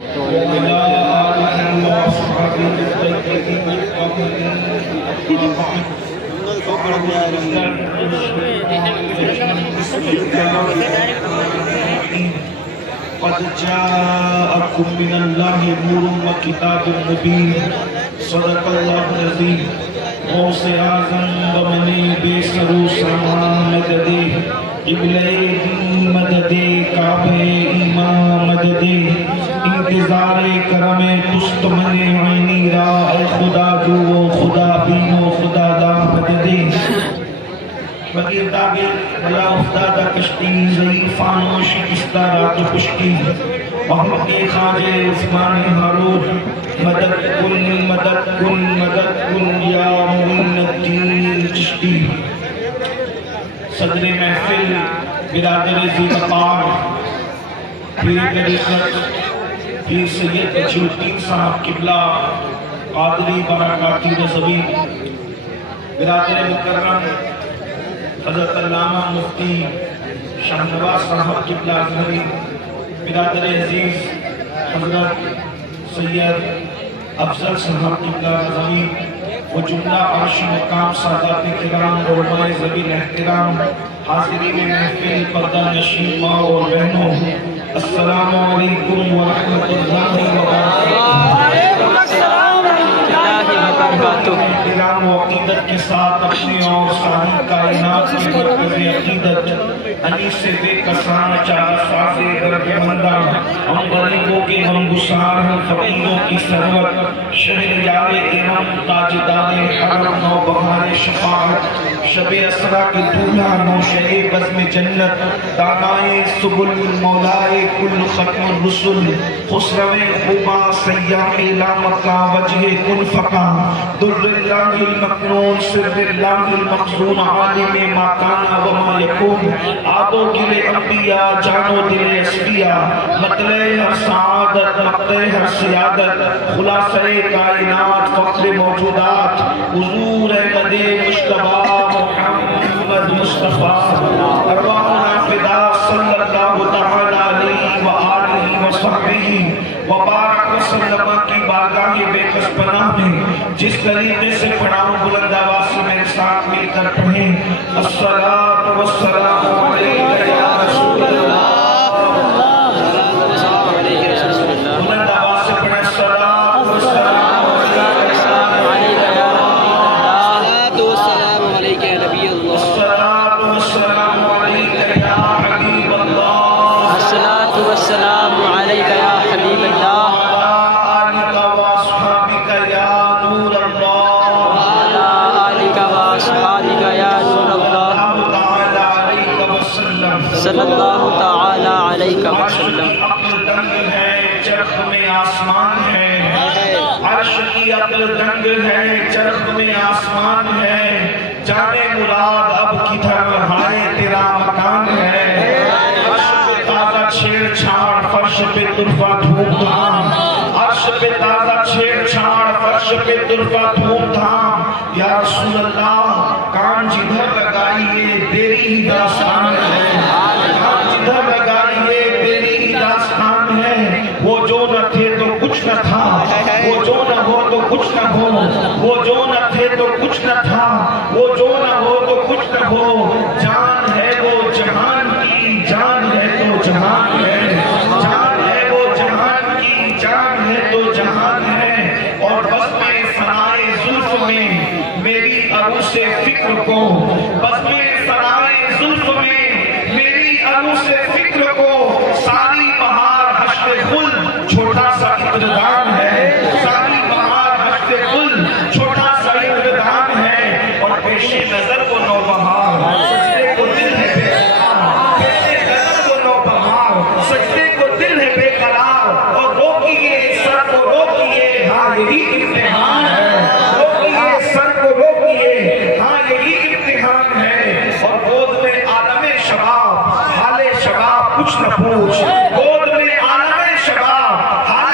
وعلى آله وصحبه الطيبين الطاهرين. قد جاءكم من الله نور وكتاب مبين. صدق الله العظيم. غوث اعظم بمنی بے سرو سامان مددے قبلے مدد کعبہ ایمان مدد انتظار کرم تست من عینی را اے خدا جو خدا بینو خدا دا مدد فقیر داغر بلا افتادہ کشتی ضعیف آنوشی کستا رات پشتی محمد خواجہ عثمان ہارون مدد کن مدد کن مدد کن یا معین الدین چشتی. صدر محفل برادر ذی وقار پیر طریقت پیر سید اچھوٹین صاحب قبلہ قادری برکاتی رضوی برادر مکرم حضرت علامہ مفتی شاہ نواز صاحب قبلہ ازہری برادر عزیز حضرت سید افضل صاحب قبلہ ازہری و جملہ عرشی مقام سادات کرام علماء ذوی احترام حاضرین محفل پردہ نشین ماں اور بہنوں السلام علیکم ورحمۃ اللہ وبرکاتہ. احترام و عقیدت کے ساتھ اپنے اور ساری کائنات کے مرکز عقیدت انیس سے بے کسان چار ساز درد مندہ ہم غریبوں کے ہم گسار ہم فقیروں کی سرورت شہریار امام تاجدار حرم نو بہار شفاعت شب اسرا کے دولہ نوشہ بزم جنت دانائے سبل مولائے کل ختم الرسل خسرو خوبا سیاح لامکہ وجہ کن فقا در اللہ المکنون سر اللہ المخزون عالم ما کانا وما یکون آب و گل انبیاء جان و دل اسبیاء مطلع ہر سعادت مقطع ہر سیادت خلاصہ کائنات فقر موجودات حضور احمد مشتبہ محمد مصطفیٰ ارواحنا فدا صلی اللہ تعالی علیہ وآلہ وصحبہ وبارک وسلم کی بارگاہ بے کس پناہ میں جس طریقے سے پڑھاؤں بلند آواز سے میرے ساتھ مل کر پڑھیں الصلاۃ والسلام علیک یا رسول اللہ. بلند آواز سے پڑھیں الصلاۃ والسلام علیک یا نبی اللہ. الصلاۃ والسلام علیک یا حبیب اللہ. الصلاۃ والسلام علیک یا حبیب اللہ. صلی اللہ تعالی علیہ وسلم. عقل دنگ ہے چرخ میں آسمان ہے عرش کی عقل دنگ ہے چرخ میں آسمان ہے جانے مراد اب کدھر ہائے تیرا مکان ہے عرش پہ تازہ چھیڑ چھاڑ فرش پہ طرفہ دھوم دھام عرش پہ تازہ چھیڑ چھاڑ فرش پہ طرفہ دھوم دھام یا رسول اللہ کان جدھر لگائیے تیری ہی داستان ہے جدھر لگائیے تیری ہی داستان ہے وہ جو نہ تھے تو کچھ نہ تھا وہ جو نہ ہو تو کچھ نہ ہو وہ جو نہ تھے تو کچھ نہ تھا وہ جو نہ ہو تو کچھ نہ ہو جان ہے وہ جہان کی جان ہے تو جہان ہے جان ہے وہ جہان کی جان ہے تو جہان ہے اور بس میں سرائے زلف میں میری ابو سے فکر کو بس میں سرائے زلف میں میری ابو سے فکر کو ساری بہار حشر خل چھوٹا سا اقتدار ہے ساری بہار حشر خل چھوٹا سا اقتدار ہے اور پیش نظر کو نو بہار سجدے کو دل ہے بے قرار پیش نظر کو نو بہار سجدے کو دل ہے بے قرار اور روکیے سر کو روکیے ہاں یہی امتحان ہے روکیے سر کو روکیے ہاں یہی امتحان ہے اور گود میں عالم شباب حال شباب کچھ نہ پوچھ گود میں عالم شباب حال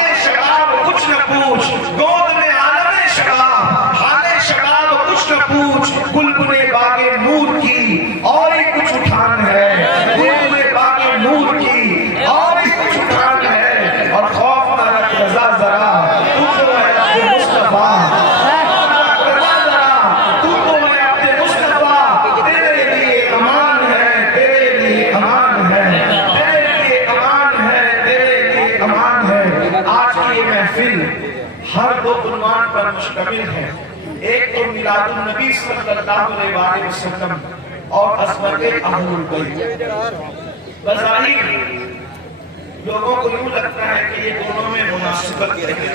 آج کی یہ محفل ہر دو عنوان پر مشتمل ہے، ایک تو میلاد النبی صلی اللہ علیہ وسلم اور عظمت اہل البیت۔ بظاہر لوگوں کو یوں لگتا ہے کہ یہ دونوں میں مناسبت ہے،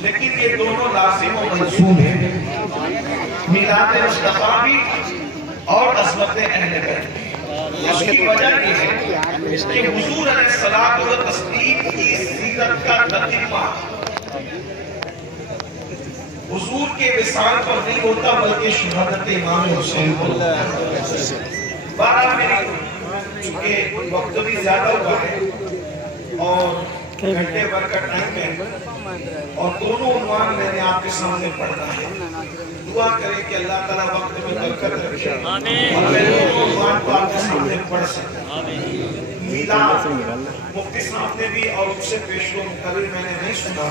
لیکن یہ دونوں لازم و ملزوم ہیں، میلاد مصطفیٰ بھی اور عظمت اہل بیت۔ اس کی وجہ یہ ہے کہ حضور علیہ السلام و تسلیم کی سیرت کا تتمہ حضور کے وصال پر نہیں ہوتا بلکہ شہادت امام حسین پر ہوتا ہے۔ بارہ میری چونکہ وقت بھی زیادہ ہوا ہے اور گھنٹے بھر کا ٹائم ہے اور دونوں عنوان میں نے آپ کے سامنے پڑھنا ہے، دعا کریں کہ اللہ تعالیٰ وقت میں برکت رکھے اور میں دونوں عنوان کو آپ کے سامنے پڑھ سکتا۔ میلاد مفتی صاحب نے بھی اور اس سے پیشرو مقرر میں نے نہیں سنا،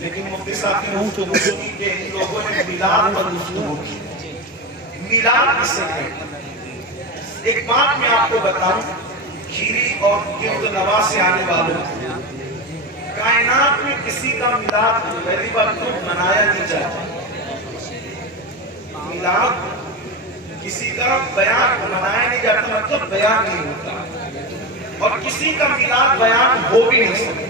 لیکن مفتی صاحب کی گفتگو سنی کہ ان لوگوں نے میلاد پر گفتگو کی۔ میلاد کسے کہتے ہیں؟ ایک بات میں آپ کو بتاؤں، کھیری اور گرد نواز سے آنے والوں کائنات میں کسی کا میلاد پہلی بار خود منایا نہیں جاتا۔ میلاد کسی کا بیان منایا نہیں جاتا، مطلب بیان نہیں ہوتا، اور کسی کا میلاد بیان ہو بھی نہیں سکتا۔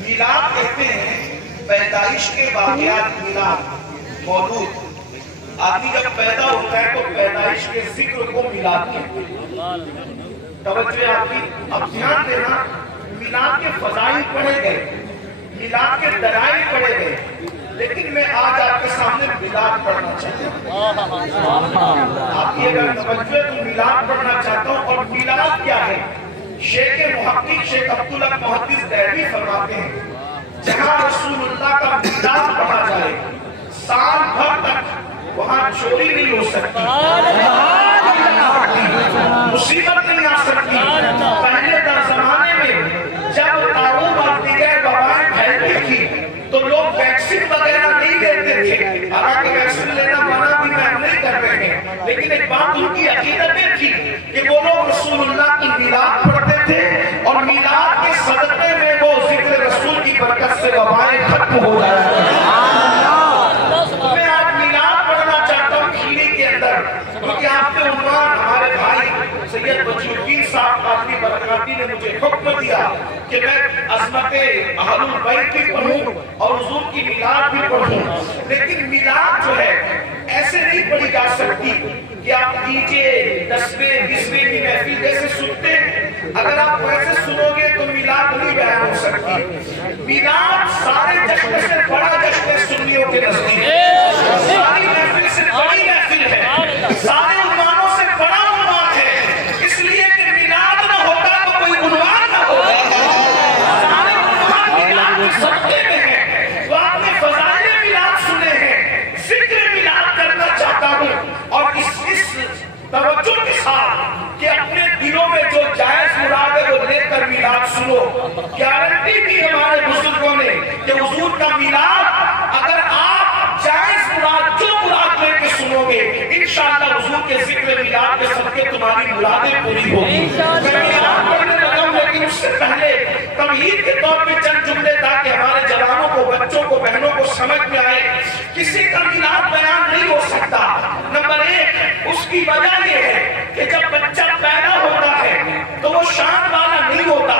میلاد کہتے ہیں پیدائش کے واقعات، میلاد مولود، آدمی جب پیدا ہوتا ہے تو پیدائش کے ذکر کو میلاد کہتے ہیں۔ توجہ آپ کی، اب دھیان دینا، میلاد کے فضائل پڑھے گئے، میلاد کے دلائل پڑھے گئے، لیکن میں آج آپ کے سامنے میلاد پڑھنا چاہتا ہوں۔ آپ کی اگر توجہ تو میلاد پڑھنا چاہتا ہوں، اور میلاد کیا ہے؟ شیخ محقق شیخ عبداللہ محدث دہلوی فرماتے ہیں جہاں رسول اللہ کا میلاد پڑھا جائے سال بھر تک وہاں چوری نہیں ہو سکتی، مصیبت نہیں آ سکتی۔ پہلے در زمانے میں جب تعاون اور دیگر وبائیں پھیلتی تھی تو لوگ ویکسین وغیرہ نہیں لیتے تھے، حالانکہ ویکسین لینا منع بھی نہیں کر رہے ہیں، لیکن ایک بات ان کی عقیدتیں تھی کہ وہ لوگ رسول اللہ کی میلاد پڑھتے تھے اور میلاد کے صدقے میں وہ ذکر رسول کی برکت سے وبائیں ختم ہو جاتی ہیں۔ میں آج میلاد پڑھنا چاہتا ہوں کھیری کے اندر، کیونکہ آپ نے عنوان ہمارے بھائی سید بچی الدین صاحب قادری برکاتی نے مجھے حکم دیا کہ میں عظمت اہل البیت بھی پڑھوں اور حضور کی میلاد بھی پڑھوں، لیکن میلاد جو ہے ایسے نہیں پڑھی جا سکتی کہ آپ دیجئے 10ویں 20ویں کی محفل جیسے سنتے ہیں، اگر آپ ویسے سنو گے تو میلاد نہیں بیان ہو سکتی۔ میلاد سارے جشن سے بڑا جشن ہے سنیوں کے نزدیک، ساری محفل سے بڑی محفل ہے، سارے عنوانوں سے بڑا عنوان ہے، اس لیے کہ میلاد نہ ہوتا تو کوئی عنوان نہ ہوتا، سارے عنوان میلاد کے صدقے میں ہیں۔ تو آپ نے فضائل میلاد سنے ہیں، ذکر میلاد کرنا چاہتا ہوں، اور اس توجہ کے ساتھ کہ اپنے دلوں میں جو جائز مراد ہے وہ لے کر میلاد سنو۔ گارنٹی دی ہمارے بزرگوں نے کہ حضور کا میلاد اگر آپ جائز مراد جو مراد لے کے سنو گے انشاءاللہ حضور کے ذکر میلاد کے صدقے تمہاری مرادیں پوری ہوگی۔ میں میلاد پڑھنے لگا ہوں، لیکن اس سے پہلے تمہید کے طور پہ چند جملے تاکہ ہمارے جوانوں کو، بچوں کو، بہنوں کو سمجھ میں آئے۔ کسی کا میلاد بیان نہیں ہو سکتا۔ نمبر 1 اس کی وجہ یہ ہے کہ جب بچہ پیدا ہوتا ہے تو وہ شان والا نہیں ہوتا،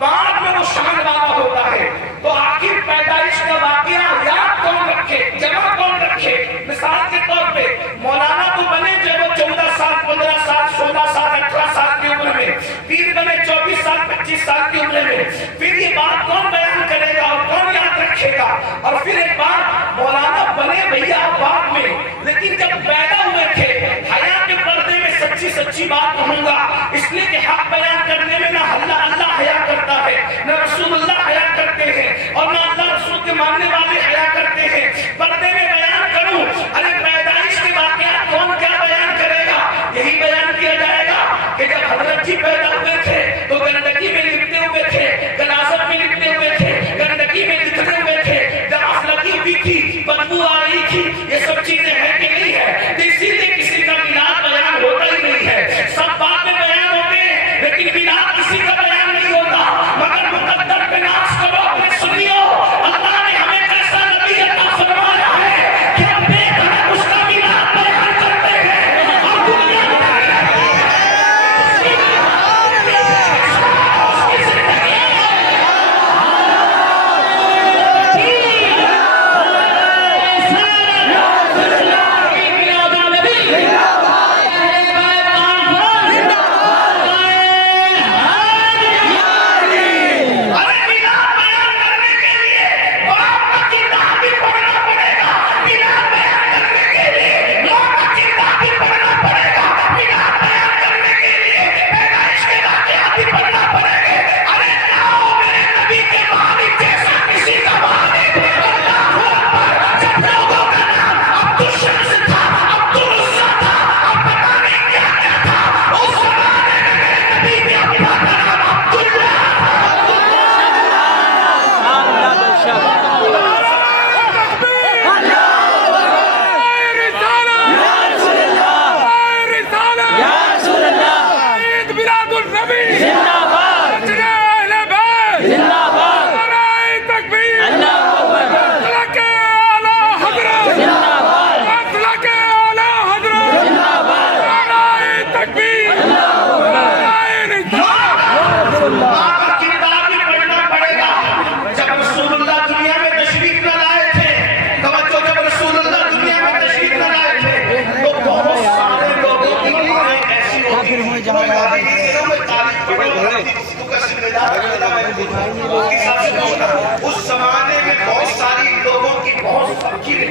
بعد میں وہ شان والا ہوتا ہے، تو آخر پیدائش کا واقعہ یاد کون رکھے، جمع کون رکھے؟ مثال کے طور پہ مولانا تو بنے جب وہ 14 سال 15 سال 16 سال 18 سال کی عمر میں، پیر بنے 24 سال 25 سال کی عمر میں، پھر یہ بات کون بیان کرے گا اور کون یاد رکھے گا؟ اور پھر ایک بات مولانا بنے بھیا بعد میں، لیکن جب پیدا ہوئے تھے حیا کے پردے میں سچی بات کہوں گا، اس لیے کہ حق بیان کرنے میں نہ اللہ حیا کرتا ہے، نہ رسول اللہ حیا کرتے ہیں، اور نہ اللہ رسول کے ماننے والے حیا کرتے ہیں۔ پردے میں بیان کروں، ارے پیدائش کے واقعات کون کیا بیان کرے گا؟ یہی بیان کیا جائے گا کہ جب حضرت جی پیدا ہوئے تھے تو گندگی میں لپٹے ہوئے تھے، غلاظت میں لپٹے ہوئے تھے، گندگی میں لپٹے ہوئے تھے، دراصل لگی ہوئی تھی، بدبو آ رہی تھی، یہ سب چیزیں ہیں کہ نہیں ہے؟ تو اسی لیے کسی کا میلاد بیان ہوتا ہی نہیں ہے، سب بات میں بیان ہوتے ہیں لیکن میلاد کسی کا بیان نہیں ہوتا، مگر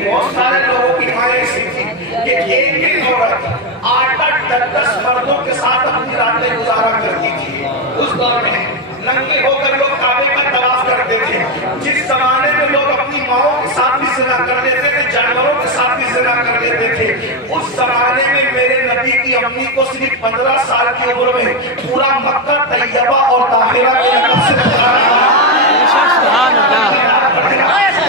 بہت سارے لوگوں کی مائیں ایسی تھی کہ ایک ایک عورت 8-10 مردوں کے ساتھ اپنی راتیں گزارا کرتی تھی. اس دور میں ننگے ہو کر لوگ کعبے کا طواف کرتے تھے. جس زمانے میں لوگ اپنی ماؤں کے ساتھ بھی زنا کر لیتے تھے, جانوروں کے ساتھ بھی زنا کر لیتے تھے, اس زمانے میں میرے نبی کی امی کو صرف 15 سال کی عمر میں پورا مکہ طیبہ اور طاہرہ کے نام سے پکارا. سبحان اللہ.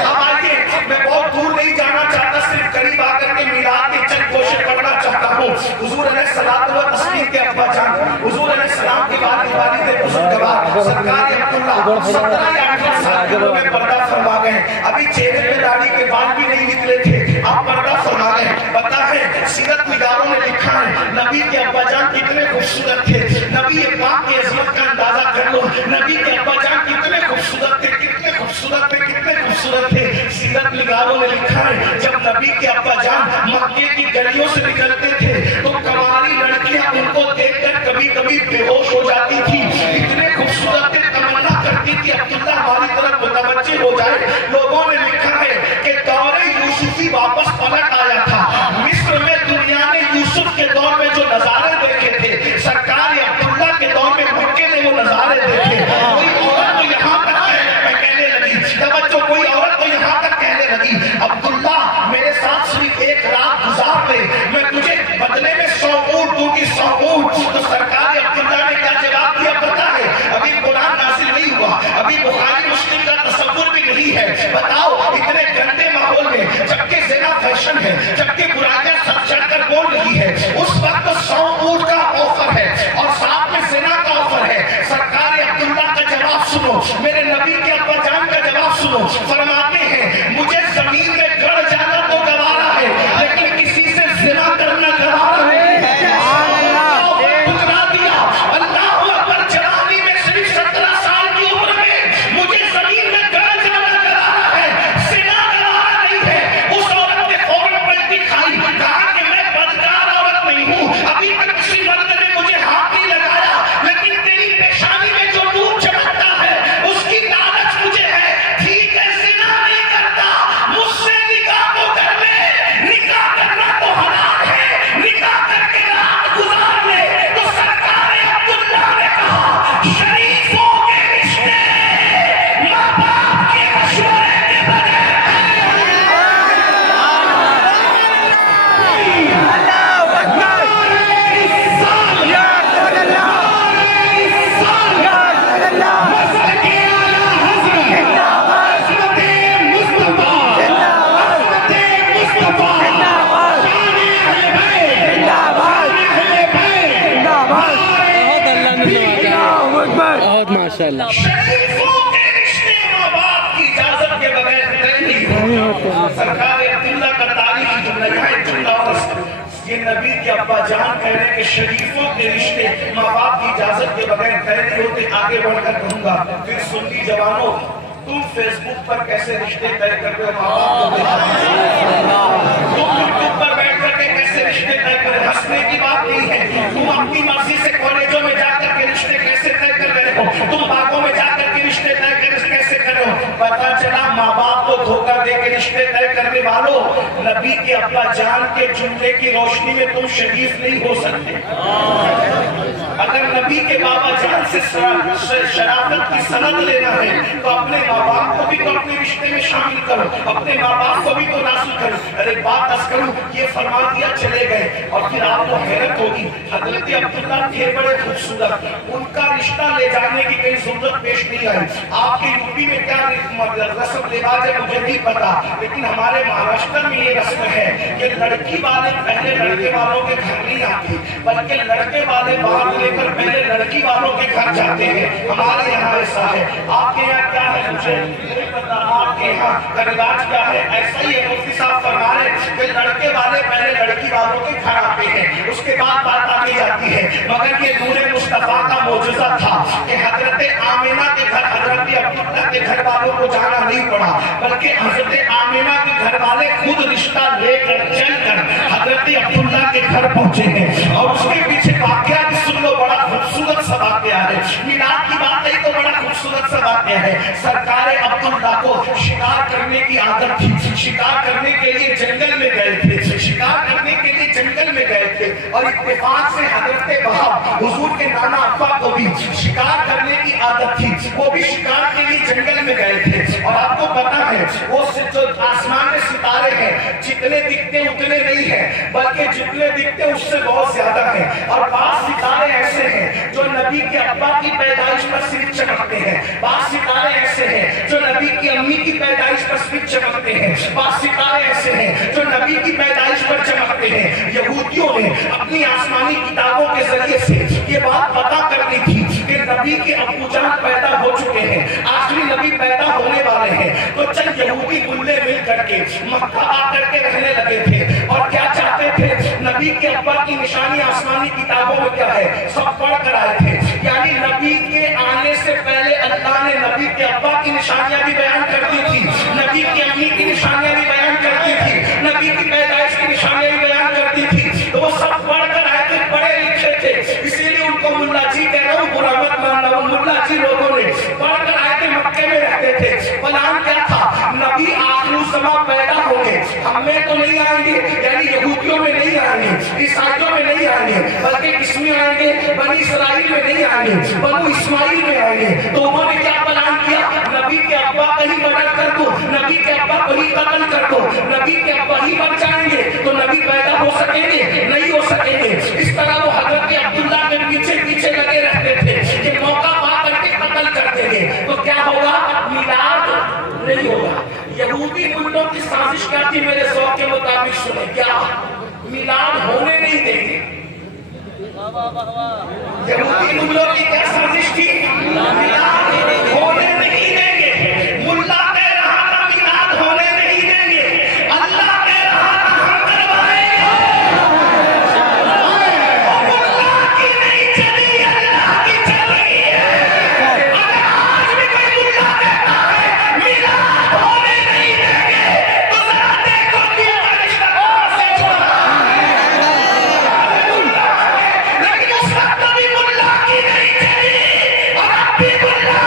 اب آئیے, میں بہت دور نہیں جانا چاہتا, صرف قریب آ کر کے میلاد کے چند کوشش کرنا چاہتا ہوں. حضور علیہ الصلوۃ والتسلیم کے ابا جان حضور علیہ السلام کی والد بزرگوار سرکار عبداللہ 17 یا 18 سال کی عمر میں پردہ فرما گئے. ابھی چہرے پہ داڑھی کے بال بھی نہیں نکلے تھے, آپ پردہ فرما گئے. پتہ ہے سیرت نگاروں نے لکھا ہے نبی کے ابا جان کتنے خوبصورت تھے. نبی پاک کی عظمت کا اندازہ کر لو, نبی کے ابا جان کتنے خوبصورت تھے, کتنے خوبصورت تھے, کتنے خوبصورت تھے. سیرت نگاروں نے لکھا ہے جب نبی کے ابا جان مکے کی گلیوں سے نکلتے تھے تو قواری لڑکیاں ان کو دیکھ کر کبھی کبھی بے ہوش ہو جاتی تھی. اتنے خوبصورت تھے, تمنا کرتی تھی عبداللہ ہماری طرف متوجہ ہو جائے. لوگوں نے لکھا ہے کہ دور یوسفی واپس پلٹ آیا تھا. مصر میں دنیا نے یوسف کے دور میں جو نظارے دیکھے تھے, سرکار عبداللہ کے دور میں مکے نے وہ نظارے دیکھے. کوئی عورت تو یہاں تک کہنے لگی, توجہ, کوئی عورت تو یہاں تک کہنے لگی عبداللہ میرے ساتھ صرف ایک رات گزار دے, میں تجھے بدلے میں 100 اونٹ دوں گی, 100 اونٹ. تو سرکار عبداللہ نے کیا جواب دیا پتہ ہے؟ ابھی قرآن نازل نہیں ہوا, ابھی بخاری مسلم کا تصور بھی نہیں ہے. بتاؤ اتنے گندے ماحول میں, جبکہ زنا فیشن ہے, جبکہ برائیاں سب چڑھ کر بول رہی ہے, اس وقت 100 اونٹ کا آفر ہے اور ساتھ میں زنا کا آفر ہے. سرکار عبداللہ کا جواب سنو, میرے نبی کے ابا جان کا جواب سنو. فرماتے ہیں مجھے زمین میں گڑ جانا تو گوارا ہے, لیکن کسی سے زنا کرنا گوارا ہے. شریفوں کے رشتے ماں باپ کی اجازت کے بغیر طے نہیں ہوتے. سرکار عبداللہ کا تاریخ جو نہایت جملہ اور یہ نبی کے ابا جان کہہ رہے ہیں کہ شریفوں کے رشتے ماں باپ کی اجازت کے بغیر طے نہیں ہوتے. آگے بڑھ کر کہوں گا, پھر سنی جوانوں, تم فیس بک پر کیسے رشتے طے کرتے ہو ماں باپ کو دیکھا؟ تم یوٹیوب پر بیٹھ کر کے کیسے رشتے طے کرے؟ ہنسنے کی بات نہیں ہے. تم اپنی مرضی سے کالجوں میں جا کر کے رشتے کیسے طے کر رہے ہو؟ تم باغوں میں جا کر کے رشتے طے کیسے کر رہے ہو؟ پتا چلا ماں باپ کو دھوکہ دے کے رشتے طے کرنے والوں, نبی کے ابا جان کے جملے کی روشنی میں تم شریف نہیں ہو سکتے. اگر نبی کے بابا جان سے شرافت کی سند لینا ہے تو اپنے ماں باپ کو بھی تو اپنے رشتے میں شامل کرو, اپنے ماں باپ کو بھی تو نازل کرو. ارے بات از کروں, یہ فرما دیا چلے گئے, اور پھر آپ کو حیرت ہوگی, حضرت عبداللہ تھے بڑے خوبصورت, ان کا رشتہ لے جانے کی کوئی ضرورت پیش نہیں آئی. آپ کے یوپی میں کیا رسم رواج ہے مجھے نہیں پتا, لیکن ہمارے مہاراشٹر میں یہ رسم ہے کہ لڑکی والے پہلے لڑکے والوں کے گھر نہیں آتے, بلکہ لڑکے والے باہر لے کر پہلے لڑکی والوں کے گھر جاتے ہیں. ہمارے یہاں ایسا ہے, آپ کے یہاں کیا ہے مجھے نہیں پتا, آپ کے یہاں کا رواج کیا ہے؟ ایسا ہی ہے. مفتی صاحب فرما رہے ہیں کہ لڑکے والے پہلے لڑکی والوں کے گھر آتے ہیں, اس کے بعد بات آگے جاتی ہے. مگر یہ نور مصطفیٰ کا معجزہ تھا کہ حضرت آمینہ کے گھر حضرت عبداللہ کے گھر والوں کو جانا نہیں پڑا, بلکہ حضرت آمینہ کے گھر والے خود رشتہ لے کر چل کر حضرت عبداللہ کے گھر پہنچے ہیں. اور اس کے پیچھے واقعہ بھی سن لو, بڑا خوبصورت سا واقعہ ہے. میلاد کی بات نہیں تو بڑا خوبصورت سا مرتبہ کیا ہے، سرکار عبداللہ کو شکار کرنے کی عادت تھی، شکار کرنے کے لیے جنگل میں گئے تھے، شکار کرنے کے لیے جنگل میں گئے تھے، اور اتفاق سے حضرت وہاب حضور کے نانا ابا کو بھی شکار کرنے کی عادت تھی، وہ بھی شکار کے لیے جنگل میں گئے تھے۔ اور آپ کو پتا ہے وہ جو آسمان میں ستارے ہیں جتنے دکھتے اتنے نہیں ہیں، بلکہ جتنے دکھتے اس سے بہت زیادہ ہیں، اور بعض ستارے ایسے ہیں جو نبی کے ابا کی پیدائش پر صرف چمکتے ہیں، بعض ستارے ایسے ہیں جو نبی کی امی کی پیدائش پر صرف چمکتے ہیں، بعض ستارے ایسے ہیں جو نبی کی پیدائش پر چمکتے ہیں۔ یہودیوں نے اپنی آسمانی کتابوں کے ذریعے سے یہ بات پتا کرنی تھی کہ نبی کے ابو جان پیدا ہو چکے ہیں، آخری نبی پیدا ہونے والے ہیں، تو چند یہودی ملے مل کر کے مکہ آ کر کے رہنے لگے تھے، اور کیا چاہتے تھے، نبی کے ابا کی نشانی آسمانی کتابوں میں کیا ہے سب پڑھ کر آئے تھے، یعنی نبی کے آنے سے پہلے اللہ نے نبی کے ابا کی نشانیاں بھی بیان کر دی تھی، نبی کی امی کی نشانیاں بھی بیان کر دی تھی، نبی کی پیدائش کی نشانیاں بھی بیان کر دی تھی، تو وہ سب پڑھ کر آئے تھے، پڑھے لکھے تھے، اسی لیے ان کو ملا جی کہہ رہا ہوں، برا مت ماننا، ملا جی لوگوں نے پڑھ کر آئے تھے، مکے میں رہتے تھے، پلان کیا تھا، نبی آخر الزمان پیدا ہوں گے، ہم میں تو نہیں آئیں گے، یعنی یہودیوں میں نہیں آئیں گے، عیسائیوں میں نہیں آئیں گے، بلکہ کس میں آئیں گے، بنی اسرائیل میں نہیں آئیں گے، بنو اسماعیل میں آئیں گے۔ تو انہوں نے کیا پلان کیا، نبی کے ابا کہیں مرڈر کر دو، نبی کے ابا کہیں قتل کر دو، نبی کے ابا ہی بچ جائیں گے تو نبی پیدا ہو سکیں گے، نہیں ہو سکیں گے۔ اس طرح وہ حضرت عبداللہ کے پیچھے پیچھے لگے رہتے تھے کہ موقع پا کر کے قتل کر دیں گے تو کیا ہوگا، میلاد نہیں ہوگا۔ یہودی ملوں کی سازش کیا تھی، میرے ذوق کے مطابق سنیں، کیا میلاد ہونے نہیں دیں گے۔ یہودی ملوں کی کیا سازش تھی، میلاد ہونے نہیں دیں گے۔ ملا کہہ رہا تھا میلاد ہونے نہیں دیں گے، اللہ کہہ رہا تھا ہم کروائیں گے۔ ملا کی نہیں چلی، اللہ کی چل رہی ہے۔ اگر آج بھی کوئی ملا کہتا ہے میلاد ہونے نہیں دیں گے تو ذرا دیکھو کہ یہ رشتہ کہاں سے چھوڑا۔ لیکن اس وقت بھی ملا کی نہیں چلی، اور اب بھی ملا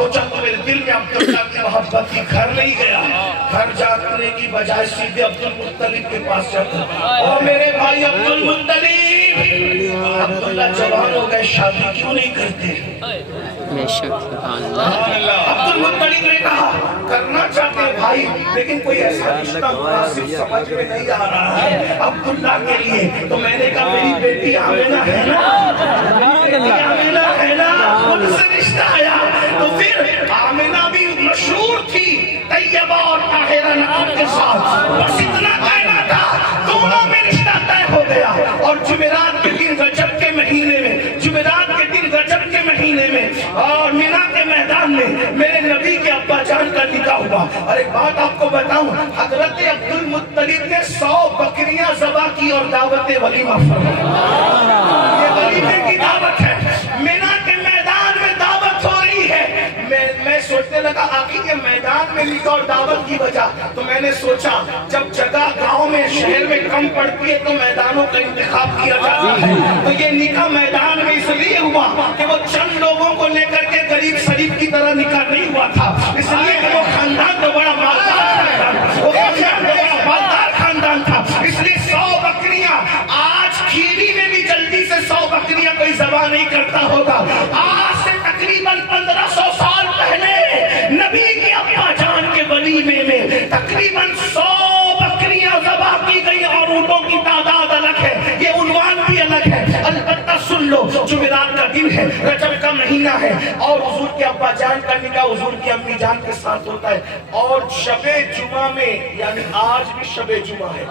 سوچا تو میرے دل میں عبداللہ کی محبت کی، گھر نہیں گیا، گھر جانے کی بجائے سیدھے عبدالمطلب کے پاس جاتا، اور میرے بھائی عبدالمطلب، عبداللہ جوان ہو گئے، شادی کیوں نہیں کرتے؟ بے شک سبحان اللہ. عبدالمطلب نے کہا کرنا چاہتے ہیں بھائی، لیکن کوئی ایسا رشتہ مناسب سمجھ میں نہیں آ رہا ہے عبداللہ کے لیے. تو میں نے کہا میری بیٹی آمینہ ہے نا، آمینہ ہے نا، ان سے رشتہ آیا. تو پھر آمینہ بھی مشہور تھی طیبہ اور طاہرہ نام کے ساتھ، بس اتنا کہنا تھا، دونوں میں رشتہ طے ہو گیا. اور جمعرات کے دن رجب کے مہینے میں، جمعرات کے دن رجب کے مہینے میں اور مینا کے میدان میں میرے نبی کے ابا جان کا نکاح ہوا. اور ایک بات آپ کو بتاؤں، حضرت عبدالمطلب نے 100 بکریاں ذبح کی اور دعوت ولیمہ فرمائی. یہ ولیمے کی دعوت ہے، مینا کے میدان میں دعوت ہو رہی ہے. میں سوچنے لگا آقی کے میدان میں نکاح اور دعوت کی وجہ، تو میں نے سوچا جب جگہ گاؤں میں شہر میں کم پڑتی ہے تو میدانوں کا انتخاب کیا جاتا ہے. تو یہ نکاح میدان میں اس لیے ہوا کہ وہ چند لوگوں کو لے کر کے غریب شریف کی طرح نکاح نہیں ہوا تھا، اس لیے کہ وہ خاندان تو بڑا مالدار خاندان تھا. اس لیے 100 بکریاں، آج کھیری میں بھی جلدی سے 100 بکریاں کوئی ذبح نہیں کرتا ہوگا. آج سے تقریباً 1500 سال پہلے نبی کے ابا جان کے ولیمے میں تقریباً 100 بکریاں ذبح کی گئی، اور اونٹوں کی تعداد الگ ہے، یہ عنوان بھی الگ ہے. البتہ سن لو، جمعرات کا دن ہے، رجب کا مہینہ ہے، اور حضور کے ابا جان کا نکاح حضور کی امی جان کے ساتھ ہوتا ہے. اور شب جمعہ میں، یعنی آج بھی شب جمعہ ہے،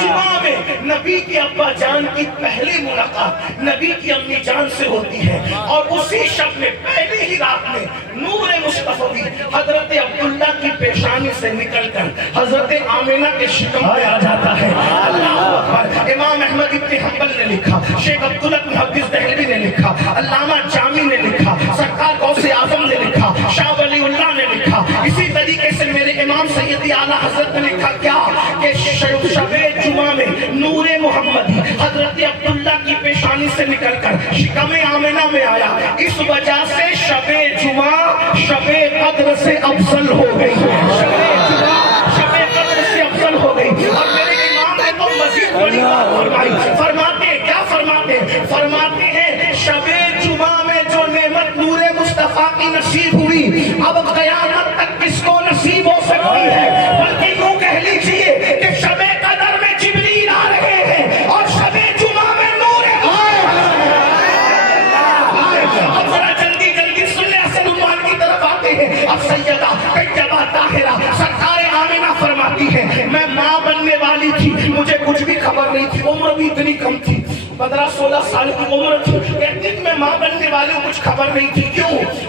جمعہ میں نبی کے ابا جان کی پہلی ملاقات نبی کی امی جان سے ہوتی ہے. اور اسی شب میں پہلی ہی رات میں نور مصطفی حضرت عبداللہ کی پیشانی سے نکل کر حضرت آمینہ کے شکم میں آ جاتا ہے. اللہ اکبر. امام احمد ابن حنبل نے لکھا، شیخ عبداللہ محدث دہلوی نے لکھا، علامہ جامی نے لکھا، سرکار غوث اعظم نے لکھا، شاہ ولی اللہ نے لکھا. اسی طریقے سے میرے امام سیدی اعلیٰ حضرت نے لکھا کیا کہ شب جمعہ میں نور محمد حضرت عبداللہ کی پیشانی سے نکل کر شکم آمینہ میں آیا. اس وجہ سے شب جمعہ شب قدر سے افضل ہو گئی، شب جمعہ شب قدر سے افضل ہو گئی. اور میرے امام نے تو مزید بڑی بات فرمائی، فرماتے ہیں کیا فرماتے ہیں؟ فرماتے ہیں شب جمعہ میں جو نعمت نور مصطفیٰ کی نصیب ہوئی اب قیامت تک کس کو نصیب ہو سکتی ہے؟ بلکہ یوں کہہ لیجئے کہ شب قدر میں جبریل آ رہے ہیں اور شب جمعہ میں نور اب ذرا جلدی جلدی سن لیں، اسد عنوان کی طرف آتے ہیں. اب سیدہ طیبہ طاہرہ سرکار آمینہ فرماتی ہے میں ماں بننے والی تھی، مجھے کچھ بھی خبر نہیں تھی، عمر بھی اتنی کم تھی، 15-16 سال کی عمر تھی. کہتی کہ میں ماں بننے والی ہوں، کچھ خبر نہیں تھی.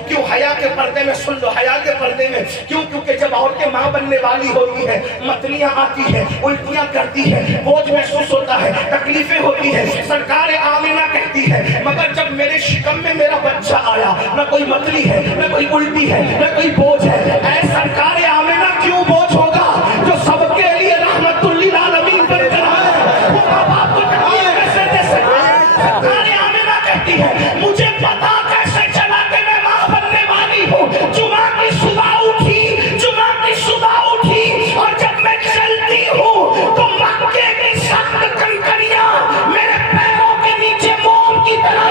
کیوں حیا کے پردے میں، سن لو، حیا کے پردے میں کیوں؟ کیونکہ جب عورتیں ماں بننے والی ہوتی ہے متلیاں آتی ہیں، الٹیاں کرتی ہے، بوجھ محسوس ہوتا ہے، تکلیفیں ہوتی ہیں. سرکار آمینہ کہتی ہے مگر جب میرے شکم میں میرا بچہ آیا، نہ کوئی متلی ہے، نہ کوئی الٹی ہے، نہ کوئی بوجھ ہے. اے سرکار آمینہ کیوں بوجھ ہوگا جو سب کے لیے رحمت للعالمین بن کر آئے، وہ ماں باپ کو تکلیف کیسے دے سکتے؟ سرکار آمینہ کہتی ہے مجھے پتا کیسے چلا کہ میں ماں بننے والی ہوں. جمعہ کی صبح اٹھی، جمعہ کی صبح اٹھی، اور جب میں چلتی ہوں تو مکے کی سخت کنکریاں میرے پیروں کے نیچے موم کی طرح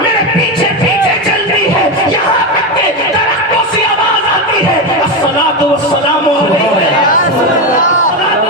میرے پیچھے پیچھے چلتی ہے، یہاں تک کہ درختوں سے آواز آتی ہے الصلاۃ والسلام علیک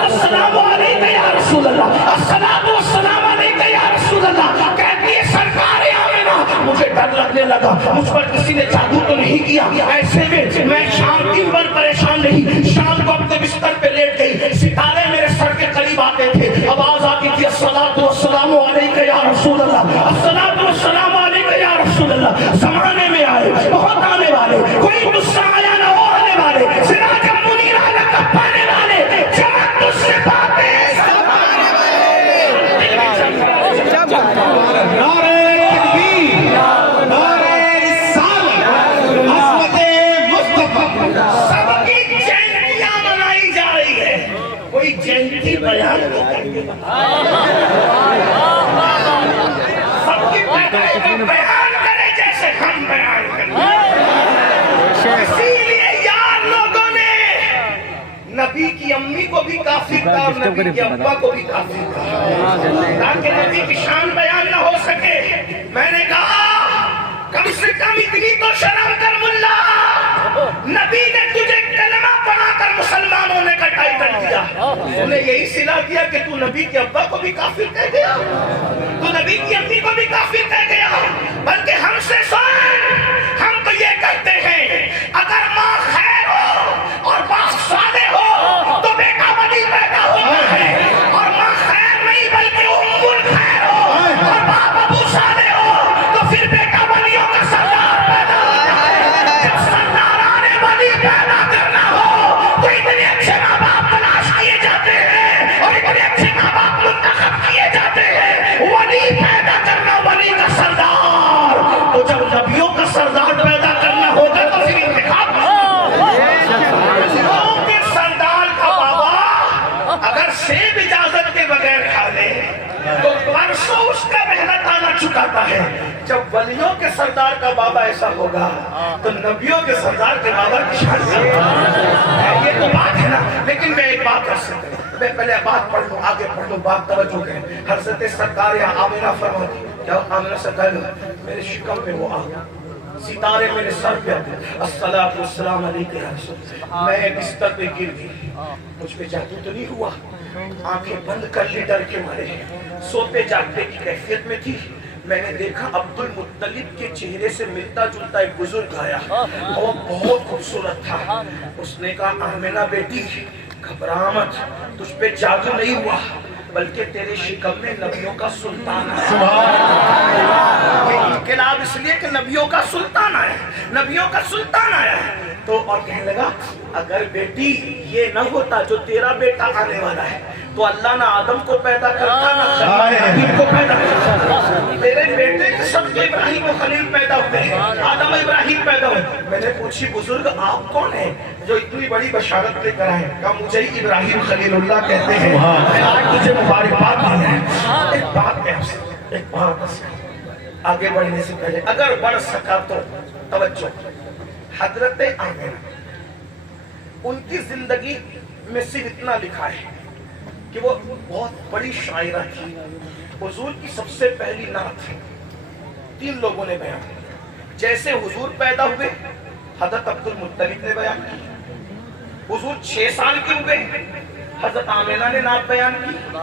السلام علیک یا رسول اللہ، الصلاۃ والسلام علیک یا رسول اللہ. کہتی ہے سرکار آمینہ مجھے ڈر لگنے لگا، مجھ پر کسی نے جادو تو نہیں کیا. ایسے میں شام دن بھر پریشان رہی، شام کو اپنے بستر پہ لیٹ گئی، ستارے میرے سر کے قریب آتے تھے، آواز آتی تھی الصلاۃ والسلام علیک یا رسول اللہ، الصلاۃ والسلام علیک یا رسول اللہ. زمانے میں آئے بہت آنے والے، کوئی غصہ آیا نہ وہ آنے والے، سراج منیر آنے کا پانے والے، جمع تجھ سے باتیں نعرہ تکبیر، نعرہ رسالت، عظمت مصطفیٰ. سب کی جینتیاں منائی جا رہی ہے، کوئی جینتی بیان نہیں کرتے. کی پیدائش کا بیان کرے جیسے ہم بیان کرتے ہیں. اسی لیے یار لوگوں نے نبی کی امی کو بھی کافر کہا اور نبی کے ابا کو بھی کافر کہا تاکہ نبی کی شان بیان نہ ہو سکے. میں نے کہا کم سے کم اتنی تو شرم کر ملا, نبی نے تجھے کلمہ پڑھا کر مسلمان ہونے کا ٹائٹل دیا, انہیں یہی صلہ دیا کہ تو نبی کے ابا کو بھی کافر کہہ گیا, تو نبی کی امی کو بھی کافر کہہ گیا. بلکہ ہم سے سن, ہم تو یہ کہتے ہیں اگر ماں خیر ہو اور باپ صالح ہو تو بیٹا ولی پیدا ہوتا ہے, اور ماں خیر نہیں بلکہ ام الخیر ہو اور باپ ابو صالح ہو تو پھر بیٹا ولیوں کا سردار پیدا ہوتا ہے. جب سرداران ولی پیدا کرنا ہو تو اتنے اچھے ماں باپ تلاش کیے جاتے ہیں اور اتنے اچھے ماں باپ منتخب کیے جاتے ہیں. ولی پیدا کرنا, ولی کا سردار, تو جب نبیوں کا سردار پیدا کرنا ہوگا تو پھر انتخاب کے سردار کا بابا اگر سیب اجازت کے بغیر کھا لے تو پرسوں اس کا محنت آنا چکاتا ہے. جب ولیوں کے سردار کا بابا ایسا ہوگا تو نبیوں کے سردار کے بابا کی شان سے یہ تو بات ہے نا. لیکن میں ایک بات کر سکتا ہوں, میں پہلے بات پڑھ لوں, آگے پڑھ لوں, بات توجہ کریں. حضرت سرکار یا آمینہ فرماتی, کیا آمینہ سرکار میرے شکم میں وہ آ گیا, ستارے میرے سر پہ آتے, الصلاۃ والسلام علیکہ یا رسول اللہ. میں بستر پہ گر گئی, مجھ پہ جادو تو نہیں ہوا, آنکھیں بند کر لی ڈر کے مارے, سوتے جاگتے کی کیفیت میں تھی. میں نے دیکھا عبد المطلب کے چہرے سے ملتا جلتا ایک بزرگ آیا, وہ بہت خوبصورت تھا. اس نے کہا آمینہ بیٹی گھبرا مت, تجھ پہ جادو نہیں ہوا بلکہ تیرے شکم میں نبیوں کا سلطان آیا. یہ انقلاب اس لیے کہ نبیوں کا سلطان آیا, نبیوں کا سلطان آیا ہے. تو اور کہنے لگا اگر بیٹی یہ نہ ہوتا جو تیرا بیٹا آنے والا ہے تو اللہ نہ آدم کو پیدا کرتا نہ ابراہیم کو پیدا کرتا. تیرے بیٹے کے سب ابراہیم و خلیل پیدا ہوتے ہیں, آدم و ابراہیم پیدا ہوئے. میں نے پوچھی بزرگ آپ کون ہیں جو اتنی بڑی بشارت لے کر آئے؟ کہا مجھے ہی ابراہیم خلیل اللہ کہتے ہیں, میں آج تجھے مبارکباد دینا ہے. ایک بات ہے, ایک بات بس آگے بڑھنے سے پہلے اگر بڑھ سکا تو توجہ. حضرت آمینہ ان کی زندگی میں صرف اتنا لکھا ہے کہ وہ بہت بڑی شاعرہ تھی. حضور کی سب سے پہلی نعت 3 لوگوں نے بیان کی. جیسے حضور پیدا ہوئے حضرت عبد المطلب نے بیان کی, حضور 6 سال کے ہوئے حضرت آمینہ نے نعت بیان کی,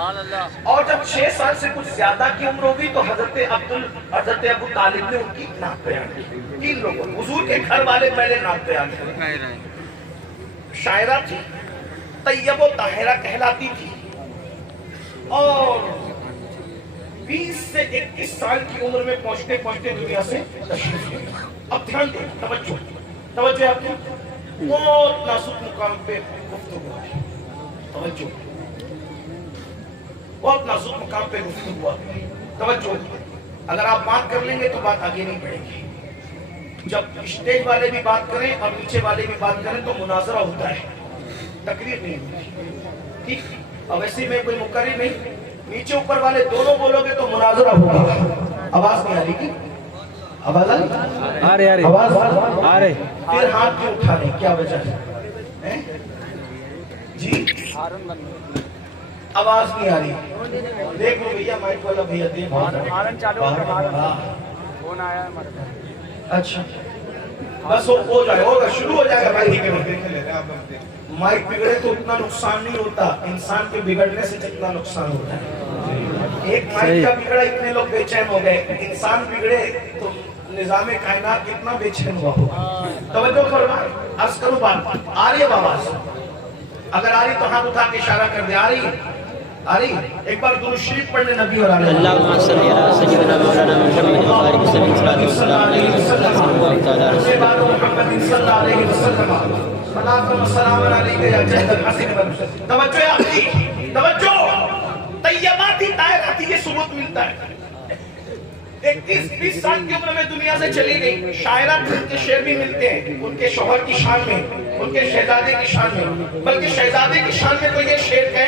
اور جب 6 سال سے کچھ زیادہ کی عمر ہوگی تو حضرت ابو طالب نے ان کی نعت بیان کی. 3 لوگوں, حضور کے گھر والے پہلے نعت بیان کی. شاعرہ تھی, طیب و طاہرہ کہلاتی تھی, اور 20 سے 21 سال کی عمر میں پہنچتے پہنچتے دنیا سے تشریف لے گئی. اب دھیان دیں, توجہ آپ کی, بہت نازک مقام پہ گفتگو ہے. توجہ, بہت نازک مقام پہ گفتگو ہے. توجہ, اگر آپ بات کر لیں گے تو بات آگے نہیں بڑھے گی. جب اسٹیج والے بھی بات کریں اور نیچے والے بھی بات کریں تو مناظرہ ہوتا ہے, تقریر نہیں ہوتی. ٹھیک, اور ویسے میں کوئی مقرر نہیں, نیچے اوپر والے دونوں بولو گے تو مناظرہ ہوگا. آواز نہیں آ رہی کی, آواز آ رہی, آواز آ رہی, پھر ہاتھ کیوں اٹھا رہے, کیا وجہ ہے جی؟ آواز نہیں آ رہی, دیکھ لو بھیا مائک والا بھیا, دیکھ اچھا بس ہو جائے, ہوگا, شروع ہو جائے گا بھائی. مائک بگڑے تو اتنا نقصان نہیں ہوتا, انسان کے بگڑنے سے جتنا نقصان ہوتا ہے. ایک مائک کا بگڑا اتنے لوگ بے چین ہو گئے, انسان بگڑے تو نظام کائنات کتنا بے چین ہوا ہو. توجہ فرمائیں, عرض کروں بات آ رہی ہے آواز؟ اگر آ رہی تو ہاتھ اٹھا کے اشارہ کر دے. آ رہی آ رہی, ایک بار درود شریف پڑھ لیں نبی اور آلہ. اللہم صلی علی سیدنا مولانا محمد وبارک وسلم صلی اللہ علیہ وسلم. اس کے بعد محمد صلی اللہ علیہ وسلم صلاۃ و سلام علیکہ یا جہد الحسین. توجہ آپ کی, توجہ. طیباتی طاہراتی یہ ثبوت ملتا ہے. 21-20 سال کی عمر میں دنیا سے چلی گئی. شاعرات ان کے شعر بھی ملتے ہیں ان کے شوہر کی شان میں, ان کے شہزادے کی شان میں, بلکہ شہزادے کی شان میں تو یہ شعر ہے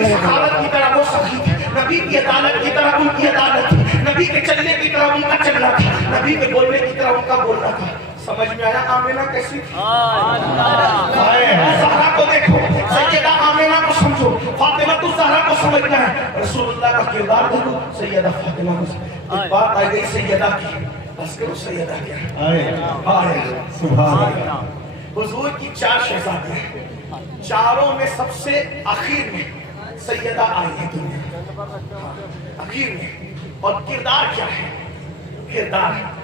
کی سخاوت کی طرح وہ سخی تھی، نبی کی عدالت کی طرح ان کی عدالت تھی، نبی کے چلنے کی طرح ان کا چلنا تھا، نبی کے بولنے کی طرح ان کا بولنا تھا. سمجھ میں آیا آمینہ کیسی تھی؟ زہرا کو دیکھو، سیدہ آمینہ کو سمجھو، فاطمہ الزہرا کو سمجھنا ہے، رسول اللہ کا کردار دیکھو، سیدہ فاطمہ کو. ایک بات آئی گئی سیدہ کی، بس کرو سیدہ کیا آئے سبحان اللہ. حضور کی 4 شہزادی ہیں، چاروں میں سب سے آخر میں سیدہ آئی ہے دنیا آخر میں. اور کردار کیا ہے؟ کردار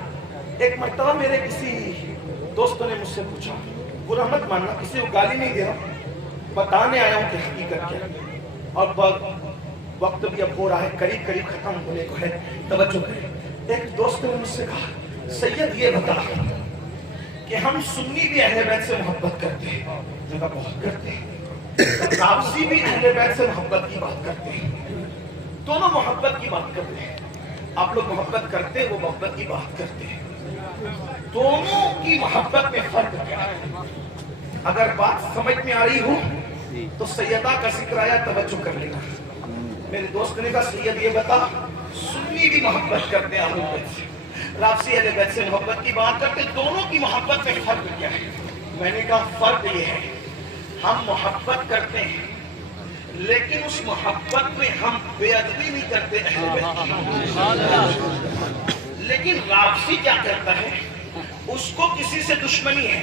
ایک مرتبہ میرے کسی دوستوں نے مجھ سے پوچھا، برا مت ماننا، کسی کو گالی نہیں دے رہا، بتانے آیا ہوں کہ حقیقت کیا ہے. اور وقت بھی اب ہو رہا ہے، قریب قریب ختم ہونے کو ہے، توجہ کریں. ایک دوست نے مجھ سے کہا سید یہ بتا کہ ہم سنی بھی اہل بیت سے محبت کرتے ہیں، میں کہا بہت کرتے ہیں، رافضی بھی اہل بیت سے محبت کی بات کرتے ہیں، دونوں محبت کی بات کرتے ہیں. آپ لوگ محبت کرتے ہیں، وہ محبت کی بات کرتے ہیں، دونوں کی محبت میں فرق کیا ہے؟ اگر بات سمجھ میں آ رہی ہو تو سیدہ کا ذکر آیا، توجہ کر لینا. میرے دوست نے کہا سید یہ بتا، سنی بھی محبت کرتے ہیں اہل بیت سے، رافضی اہل بیت سے محبت کی بات کرتے، دونوں کی محبت میں فرق کیا ہے؟ میں نے کہا فرق یہ ہے، ہم محبت کرتے ہیں لیکن اس محبت میں ہم بے ادبی نہیں کرتے اہل بیت کی. لیکن رافضی کیا کرتا ہے، اس کو کسی سے دشمنی ہے،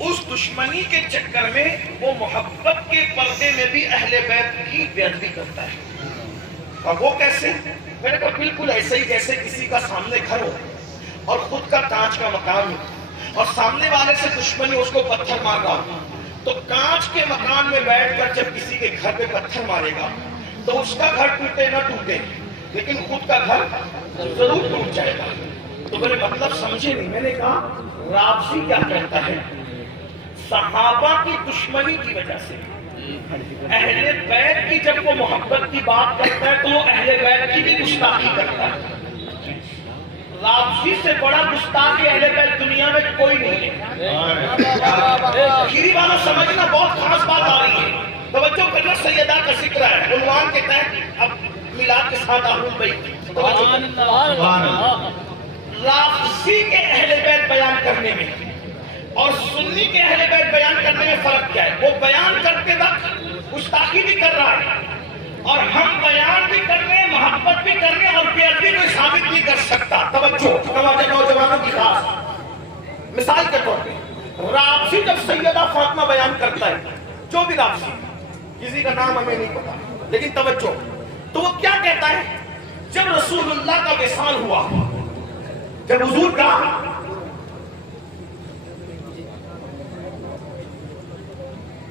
اس دشمنی کے چکر میں وہ محبت کے پردے میں بھی اہل بیت کی بے ادبی کرتا ہے. اور وہ کیسے؟ میں نے کہا بالکل ایسے ہی جیسے کسی کا سامنے گھر ہو اور خود کا کانچ کا مکان ہو اور سامنے والے سے دشمنی اس کو پتھر مار رہا ہو، تو کانچ کے مکان میں بیٹھ کر جب کسی کے گھر پہ پتھر مارے گا تو اس کا گھر ٹوٹے نہ ٹوٹے لیکن خود کا گھر ضرور ٹوٹ جائے گا. تو میرے مطلب سمجھے نہیں. میں نے کہا رافضی کیا کہتا ہے، صحابہ کی دشمنی کی وجہ سے اہل بیت کی جب وہ محبت کی بات کرتا ہے تو وہ اہل بیت کی بھی گستاخی کرتا ہے. رافضی سے بڑا گستاخی اہل بیت دنیا میں کوئی نہیں ہے. کھیری والا سمجھنا بہت خاص بات آ رہی ہے، توجہ کرنا. سیدہ کا ذکر ہے عنوان کے تحت، اب میلاد کے ساتھ اہل بیت. رافضی کے اہل بیت بیان کرنے میں اور سنی کے اہل بیت بیان کرنے میں فرق کیا ہے؟ وہ بیان کرتے وقت گستاخی بھی کر رہا ہے اور ہم بیان بھی کر رہے ہیں، محبت بھی کر رہے ہیں، اور بے ادبی کوئی ثابت نہیں کر سکتا. توجہ نوجوانوں کی خاص مثال کے طور پہ، رافضی جب سیدہ فاطمہ بیان کرتا ہے، جو بھی رافضی، کسی کا نام ہمیں نہیں پتا لیکن توجہ، تو وہ کیا کہتا ہے؟ جب رسول اللہ کا وصال ہوا، جب حضور کا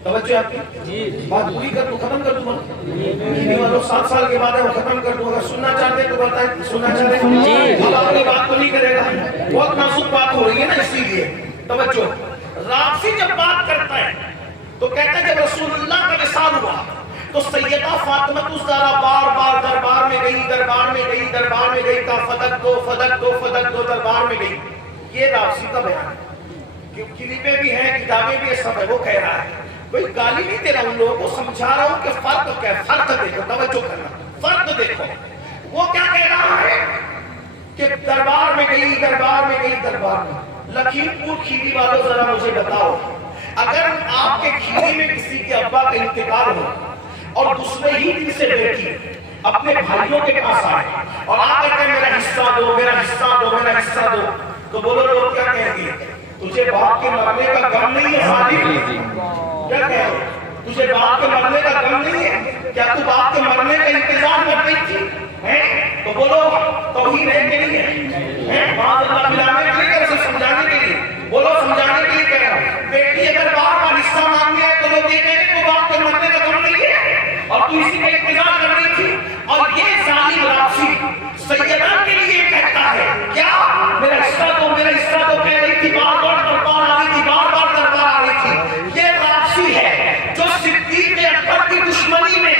توجہ آپ کی بات پوری کر دوں، ختم کر دوں. یہ والوں 7 سال کے بعد ہے وہ ختم کر دوں. اگر سننا چاہتے ہیں تو بتائیں، سننا چاہتے ہیں اب اپنی بات کو نہیں کرے گا، بہت نازک بات ہو رہی ہے نا، اسی لیے توجہ. رافضی جب بات کرتا ہے تو کہتا ہے جب رسول اللہ کا وصال ہوا تو سیدہ فاطمہ الزہرا بار بار دربار میں گئی، دربار میں گئی، دربار میں گئی، کہا فدق دو، فدق دو، فدق دو، دربار میں گئی. یہ رافضی کا بیان ہے، کلپیں بھی ہیں، کتابیں بھی ہیں، سب ہے. وہ کہہ رہا ہے، کوئی گالی نہیں دے رہا ہوں، لوگوں کو سمجھا رہا ہوں کہ فرق کیا ہے. فرق دیکھو، توجہ کرنا، فرق دیکھو. وہ کیا کہہ رہا ہے کہ دربار میں گئی، دربار میں گئی، دربار میں. لکھیم پور کھیری والوں ذرا مجھے بتاؤ، اگر آپ کے کھیری میں کسی کے ابا کا انتقال ہو اور دوسرے ہی دن سے بیٹی اپنے بھائیوں کے پاس آئے اور آ کر کے میرا حصہ دو، میرا حصہ دو، میرا حصہ دو، تو بولو لوگ کیا کہیں گے؟ تجھے باپ کے مرنے کا غم نہیں ہے صادق؟ کیا کہہ رہے؟ تجھے باپ کے مرنے کا غم نہیں ہے؟ کیا تو باپ کے مرنے کا انتظار کر رہی تھی؟ تو بولو توہین ہے کہ نہیں ہے؟ بات اللہ ملانے کے لیے، اسے سمجھانے کے لیے، بولو سمجھانے کے لیے کہہ رہا ہوں. بیٹی اگر باپ کا حصہ مانگے تو لوگ یہ کہیں کہ باپ کے مرنے کا غم نہیں ہے اور تو اسی کا انتظار کر رہی تھی. اور یہ ظالم رافضی سیدہ کے لیے کہتا ہے کیا میرا حصہ دو، میرا حصہ دو کہہ رہی تھی، بار بار دربار آ رہی تھی، بار بار دربار آ رہی تھی. یہ رافضی ہے جو صدیق اکبر کی دشمنی میں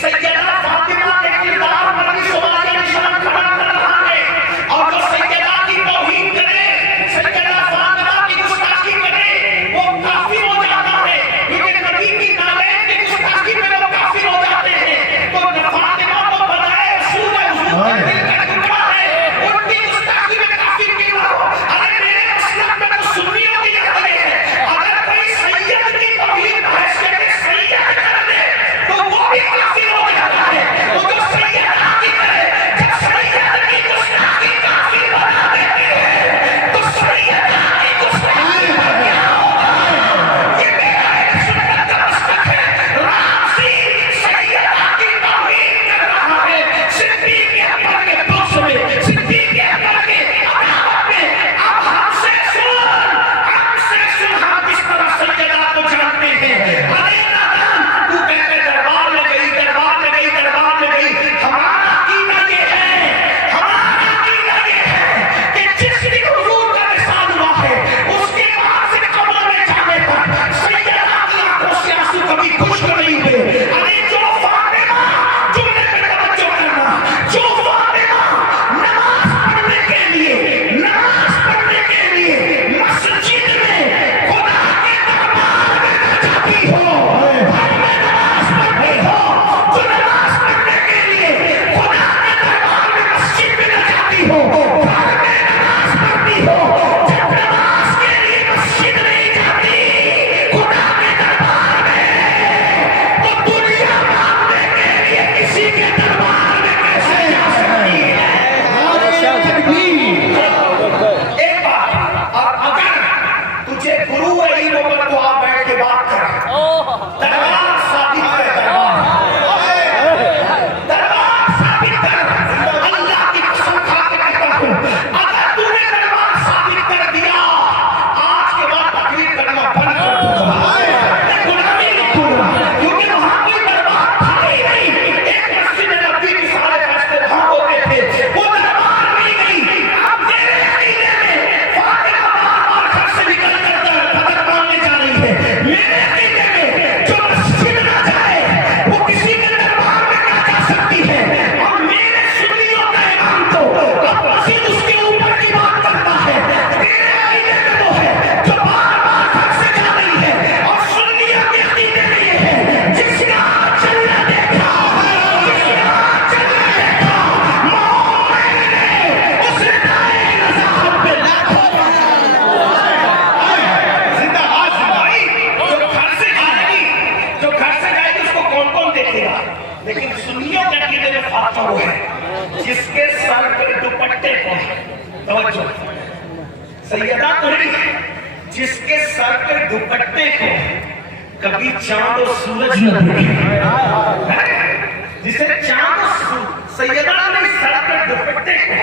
سیدہ فاطمہ کے کردار پر بھی سوال کا نشان کھڑا کر رہا ہے اور جو سیدہ کی توہین کرے مصطفیٰ وہ ہے جس کے سر پہ دوپٹے کو توجہ سیدہ تو نہیں ہے جس کے سر پہ دوپٹے کو کبھی چاند و سورج نہ دیکھے جسے چاند و سیدہ نے سر پہ دوپٹے کو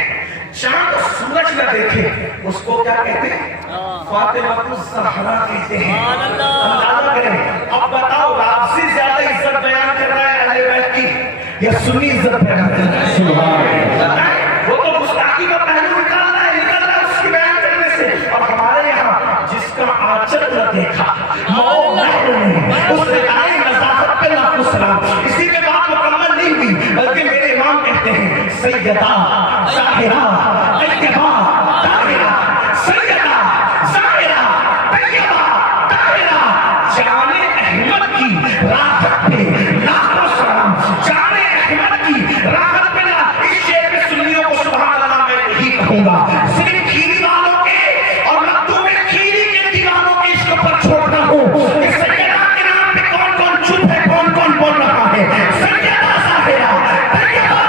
چاند و سورج نہ دیکھے اس کو کیا کہتے ہیں فاطمہ الزہرا کہتے ہیں اندازہ کریں اب بتاؤ رابطی زیادہ عزت بیان کر رہا ہے اہل بیت کی یا سنی عزت بیان کر رہا ہے سبحان اللہ وہ تو گستاخی کا پہلو نکال رہا ہے اس کی بیان کرنے سے اور ہمارے یہاں جس کا آنچل نہ دیکھا مو محر اس رعائی نظافت پہ لاکھ سلام اسی کے بات مکمل نہیں ہوئی بلکہ میرے امام کہتے ہیں سیدہ ظاہرہ طیبہ طاہرہ سیدہ ظاہرہ طیبہ طاہرہ جان احمد کی راحت پہ لاکھوں سلام جان احمد کی راحت پہ اس شعر میں سنیوں کو سبحان اللہ میں نہیں کہوں گا صرف کھیری والوں کے اور مکتوم کھیری کے دیوانوں کے عشق پر چھوڑنا ہوں کہ سیدہ کے نام پہ کون کون چپ ہے کون کون بول رہا ہے سیدہ ظاہرہ طیبہ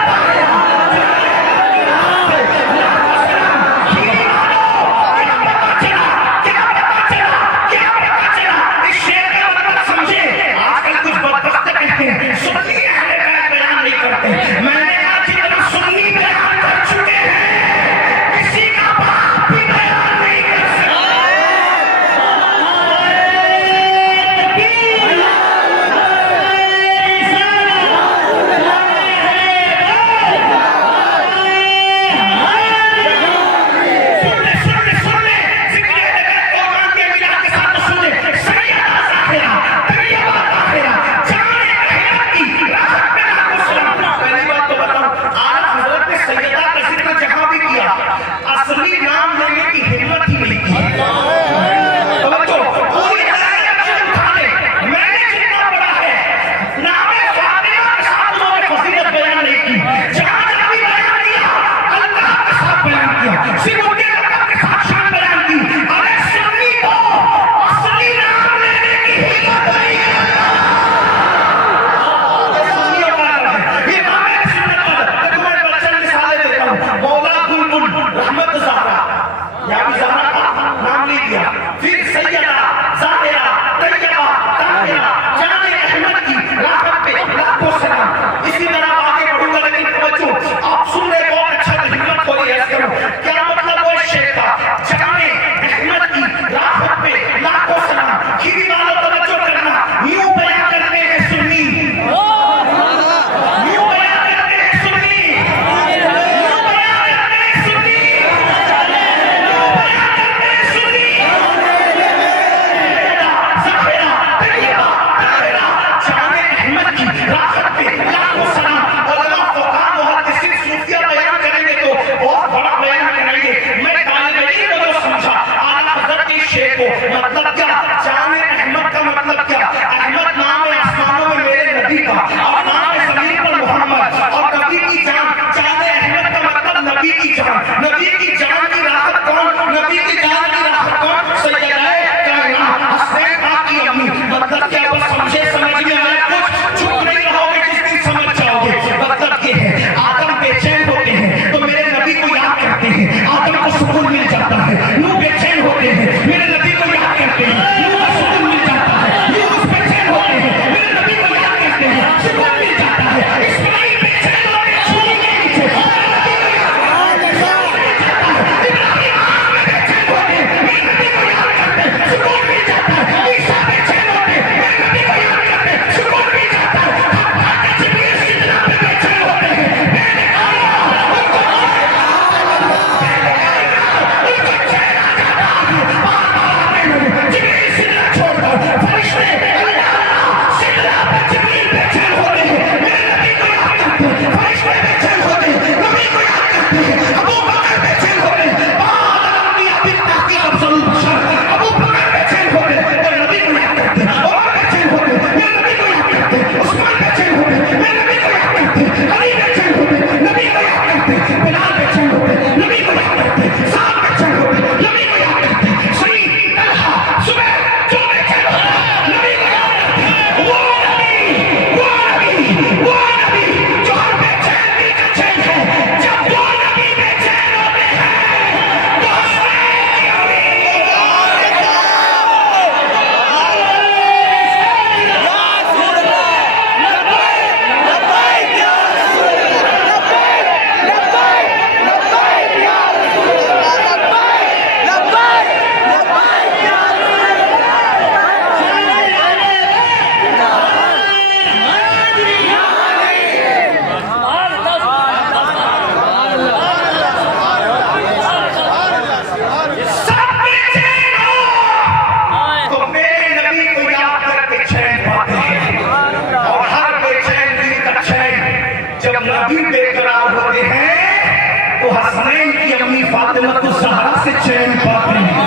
جب نبی بے قرار ہوتے ہیں تو حسنین کی امی فاطمہ الزہرا سے چین پاتے ہیں.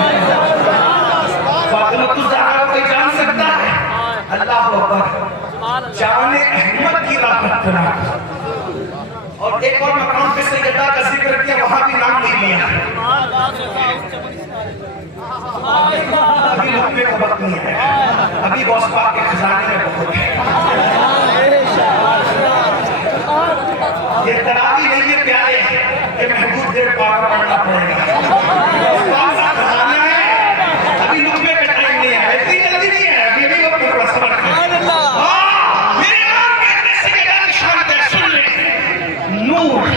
فاطمہ الزہرا کو جان سکتا ہے؟ اللہ اکبر. جان احمد کی راحت کرا. اور ایک اور مقام پہ سیدہ کا ذکر کیا, وہاں بھی نام نہیں لیا. ابھی لقمے کا وقت نہیں ہے, ابھی غوث پاک کے خزانے میں بہت ہے. یہ تراویح نہیں ہے پیارے کہ محدود دیر پاک پڑھنا پڑے گا. غوث پاک کا خزانہ ہے, ابھی لقمے کا ٹائم نہیں ہے, اتنی جلدی نہیں ہے, ابھی بھی وقت پر صبر کریں. میرے امام کہتے ہیں سیدہ کی شان ہے, سن لیں. نور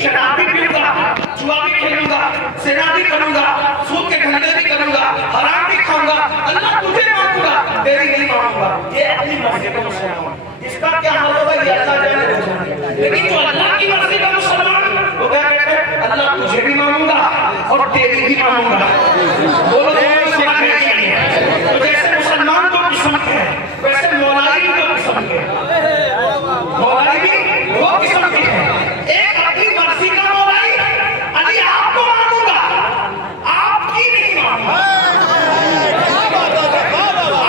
شراب بھی پیوں گا, جوا بھی کھیلوں گا, زنا بھی کروں گا, سود کے دھندے بھی کروں گا, حرام بھی کھاؤں گا, اللہ تجھے مانوں گا, تیری نہیں مانوں گا. یہ اپنی مرضی کا مسلمان, اس کا کیا حال ہوگا یہ اللہ جانے. لیکن جو اللہ کی مرضی کا مسلمان وہ کیا کہتے ہیں, اللہ تجھے بھی مانوں گا اور تیری بھی مانوں گا. بولو تو جیسے مسلمان دو قسم کے ہیں ویسے مولائی بھی دو قسم کے ہیں. مولائی بھی دو قسم کے ہیں. ایک اپنی مرضی کا مولائی, علی آپ کو مانوں گا, آپ کی نہیں مانوں گا.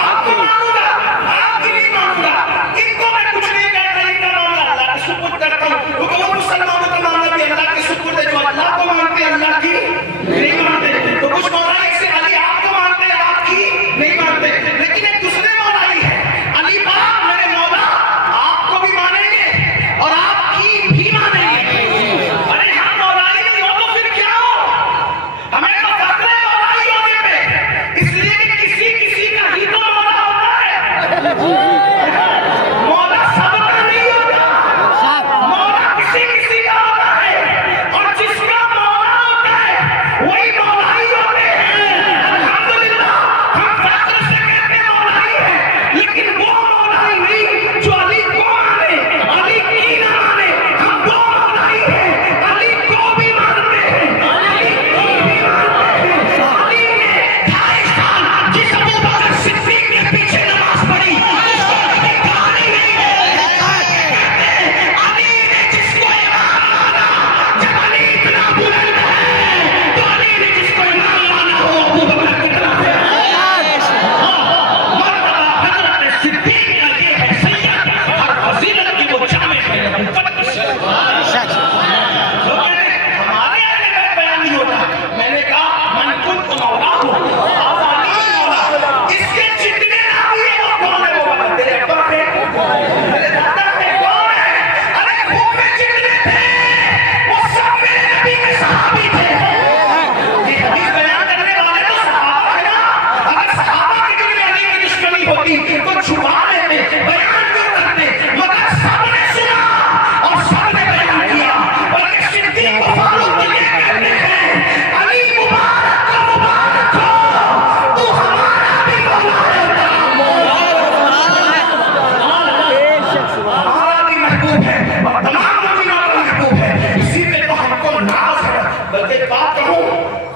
آپ کو مانوں گا, آپ کی نہیں مانوں گا. ان کو میں کچھ نہیں کہتا, ان کا معاملہ اللہ کا سپرد کرتا ہوں. وہ مسلمانوں کا معاملہ بھی اللہ کے سپرد ہے. جو اللہ کو مانتے اللہ کی نہیں مانتے. تو کچھ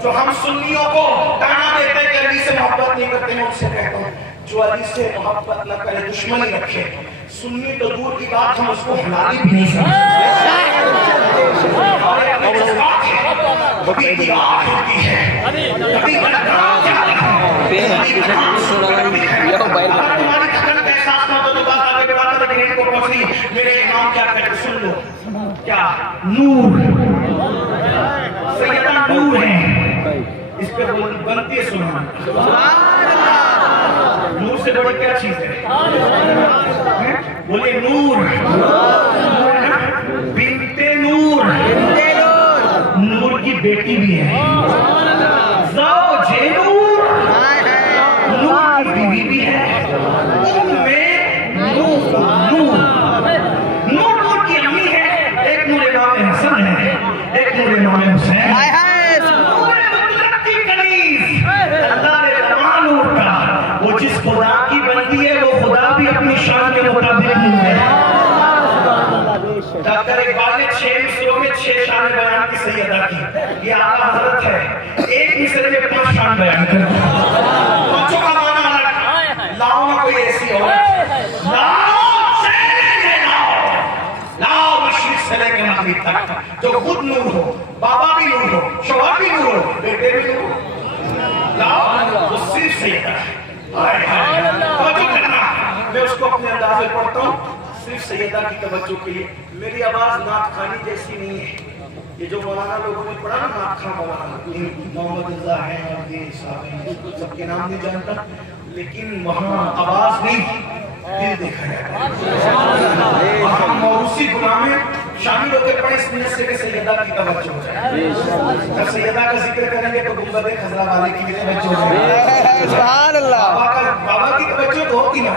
جو ہم سنیوں کو تانا دیتے کہ علی سے محبت نہیں کرتے، میں ان سے کہتا ہوں جو علی سے محبت نہ کرے دشمنی رکھے، سنی تو دور کی بات ہم اس کو حلالی بھی نہیں سمجھتے۔ کبھی دیوار ہوتی ہے، کبھی گلگام جاتا ہے، تمہاری تھکن کا احساس نہ ہو تو بات آگے بڑھا کر گرین کو پہنچی۔ میرے امام کیا کہتے سن لو، کیا نور سیدہ نور ہے، اس پہ بنتی ہے سبحان اللہ۔ نور سے بڑی کیا چیز ہے؟ بولے نور، بنت نور، نور کی بیٹی بھی ہے، زوج نور، نور کی بیوی بھی ہے، ام نور، نور کی امی ہے، ایک نور امام حسن ہے، ایک نور امام حسین، نور مطلق کی کنیز، اللہ نے زمان نور کا، وہ جس خدا کی بندی ہے وہ خدا بھی اپنی شان کے مطابق نور ہے۔ ڈاکٹر اقبال نے 6 مصروں میں 6 شان بیان کی سیدہ کی، یہ اعلیٰ حضرت ہے، ایک مصرے میں 5 شان بیان کر پانچوں کا معنی الگ، لاؤ نہ کوئی ایسی عورت، لاؤ مشرق سے لے کے مغرب تک، جو خود نور ہو، بابا بھی نور ہو، شوہر بھی نور ہو، بیٹے بھی نور ہو، لاؤ وہ صرف سیدہ ہے۔ توجہ کرنا، میں اس کو اپنے انداز میں پڑھتا ہوں صرف سیدہ کی توجہ کے لیے۔ میری آواز نعت خوانی جیسی نہیں ہے، یہ جو مولانا لوگوں نے پڑھا نا نعت خواں مولانا، محمد رضا ہے اور یہ صاحب ہیں، سب کے نام نہیں جانتا، لیکن وہاں آواز نہیں دل دیکھا جاتا ہے۔ وہاں موروثی غلام ہے، شامل ہو کے پڑھے اس نیت سے کہ سیدہ کی توجہ ہو جائے۔ جب سیدہ کا ذکر کریں گے تو گنبد خضرا والے کی بھی توجہ ہو جائے، بابا کی توجہ تو ہوتی نا۔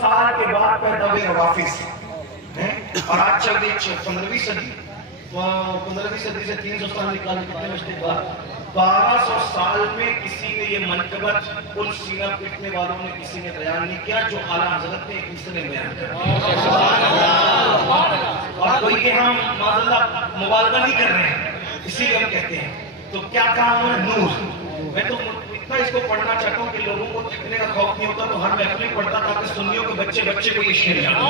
سال کے بعد پیدا ہوئے روافظ، اور آج چل رہی 15ویں صدی، 15ویں صدی سے 300 سال نکالنے کتنے بچتے بعد 1200 سال میں کسی نے یہ منقبت ان سینہ پیٹنے والوں نے کسی نے بیان نہیں کیا جو اعلیٰ حضرت نے ایک مصرے میں بیان کیا۔ اور کوئی کہ ہم معذاللہ مبالغہ نہیں کر رہے ہیں، اسی لیے ہم کہتے ہیں تو کیا کہا ہم نے نور۔ میں تو اتنا اس کو پڑھنا چاہتا ہوں کہ لوگوں کو تھکنے کا خوف نہیں ہوتا، تو ہر محفل میں پڑھتا تاکہ سنیوں کے بچے کو یہ شعر یاد ہو۔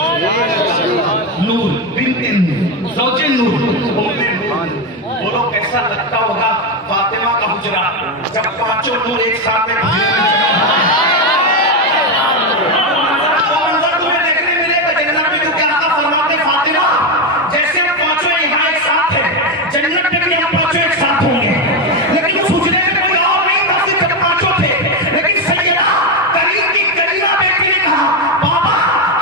نور بنت نور، زوج نور، ام نور۔ بولو کیسا لگتا ہوگا فاطمہ کا حجرا جب 5 نور ایک ساتھ میں حجرے میں جمع ہو۔ وہ منظر تمہیں دیکھنے ملے گا جنت میں، کیونکہ آقا فرماتے فاطمہ جیسے 5 یہاں ایک ساتھ ہیں، جنت میں بھی ہم 5 ایک ساتھ ہوں گے، لیکن اس حجرے میں کوئی اور نہیں تھا، صرف 5 تھے، لیکن سیدہ کریم کی کریمہ بیٹی نے کہا بابا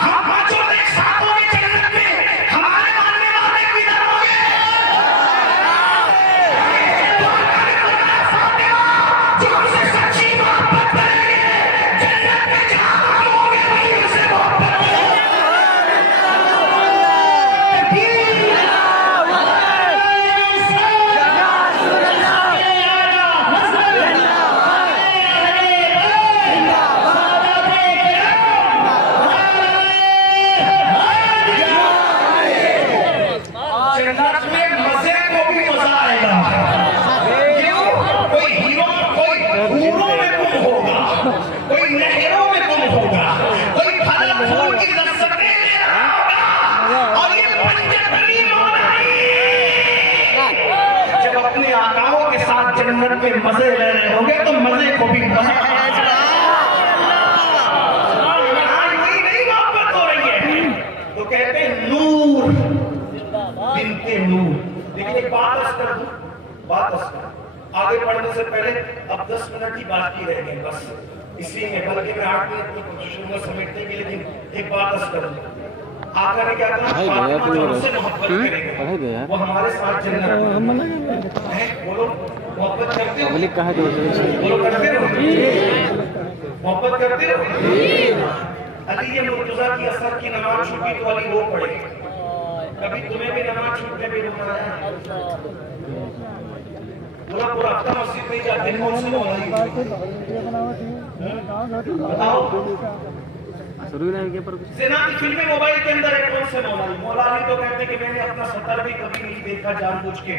ہم 5 ایک ساتھ ہوں گے جنت میں، ہمارے ماننے والے کدھر ہوں گے؟ فاطمہ جو ہم سے سچی محبت کریں گے جنت میں جہاں ہم ہوں گے وہیں ان سے محبت کریں گے۔ جنت میں مزے کو بھی مزہ آئے گا، کیوں؟ کوئی ہیرو، کوئی حوروں میں گم ہوگا، کوئی نہروں میں گم ہوگا، کوئی پھل پھول کی لذتیں لے رہا ہوگا، اور یہ پنجے بھری مولائی جب اپنے آقاؤں کے ساتھ جنت میں مزے لے رہے ہوں گے تو مزے کو بھی مزہ آئے گا۔ یہی نہیں محبت ہو رہی ہے تو کہتے ہیں نور بنت نور۔ لیکن ایک بات عرض کر دوں، آگے پڑھنے سے پہلے اب 10 منٹ کی بات کی رہ گئے بس، اسی میں بلکہ میں 8 منٹ میں کوشش کروں گا سمیٹنے کی، لیکن ایک بات عرض کر دوں، آقا نے کیا کہا فاطمہ جو ہم سے محبت کرے گا وہ ہمارے ساتھ جنت میں ہے۔ بولو محبت کرتے ہو؟ بولو کرتے ہو؟ محبت کرتے ہو؟ علی یہ مرتضیٰ کی اثر کی نماز چھوٹی تو علی وہ پڑھے، کبھی تمہیں بھی نماز چھوٹنے بھی رونا ہے؟ پورا ہفتہ مسجد نہیں جاتے، کون سے مولانا بتاؤ؟ زنا کی فلمیں موبائل کے اندر ہے، کون سے مولانا؟ مولانا تو کہتے ہیں کہ میں نے اپنا سطر بھی کبھی نہیں دیکھا جان بوجھ کے،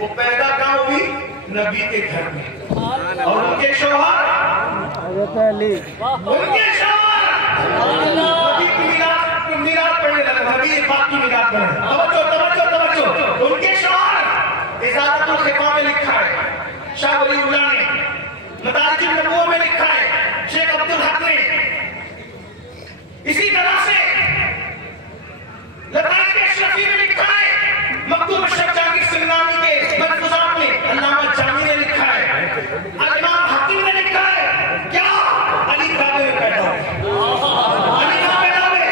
وہ پیدا کہاں ہوئی؟ نبی کے گھر میں. اور ان کے شوہر نبی کی میراث پڑھنے لگا. نبی پاک کی میراث پڑھنے. توجہ. ان کے شوہر اجازت الخفا میں لکھا ہے شاہ ولی اللہ نے, مدارج النبوہ میں لکھا ہے شیخ عبدالحق نے. اسی طرح سے لطائف اشرفی میں لکھا ہے, مکتوب اشرف جہانگیر سنگھانی کے ملفوظات میں علامہ جامی نے لکھا ہے, امام حکیم نے لکھا ہے. کیا علی کعبے میں پیدا ہوئے, علی کعبے پیدا ہوئے,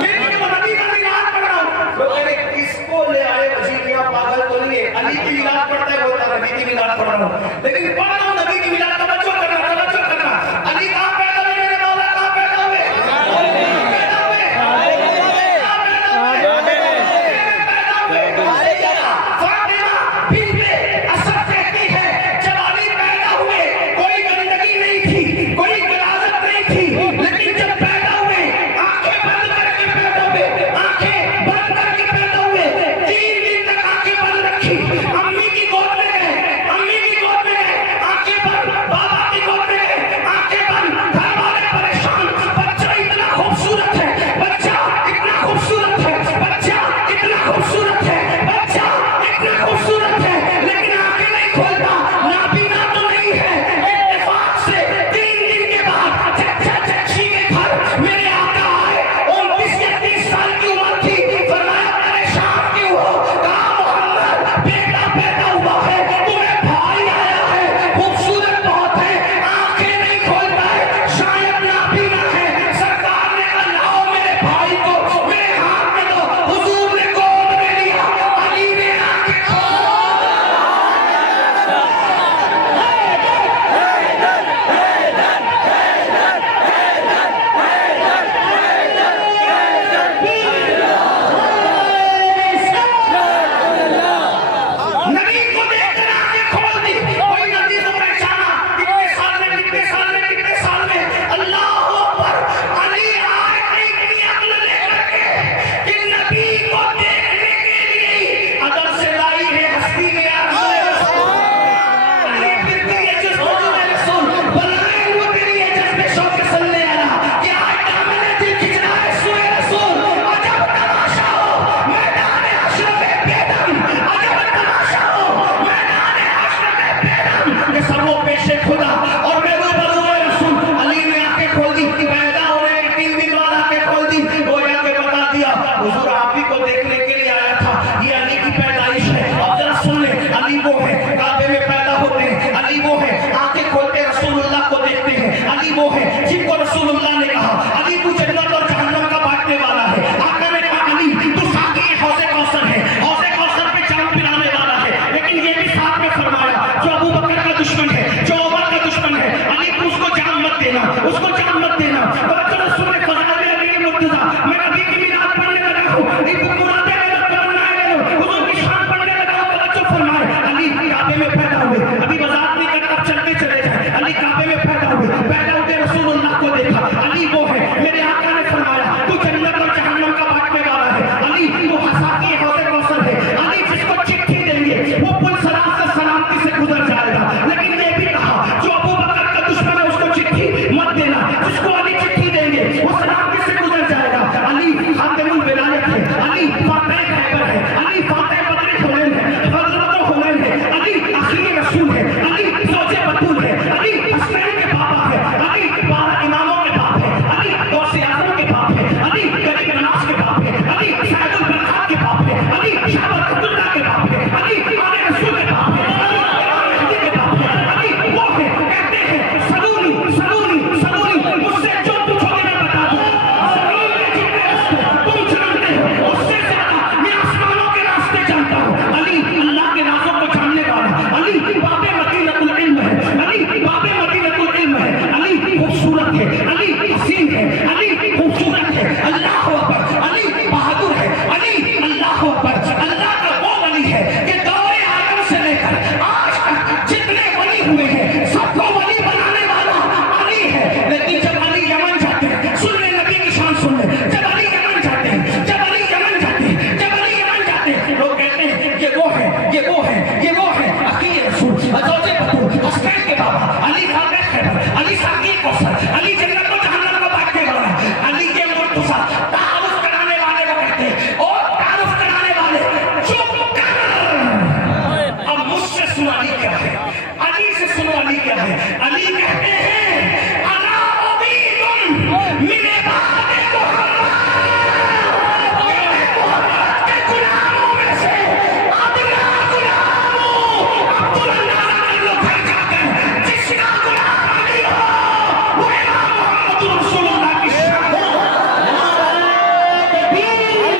لیکن وہ نبی کا میراث پڑھ رہا ہوں. وہ کہہ رہے کس کو لے آئے وزیر, یا پاگل تو نہیں ہے, علی کی میراث پڑھتا ہے, وہ نبی کی میراث پڑھ رہا ہوں. لیکن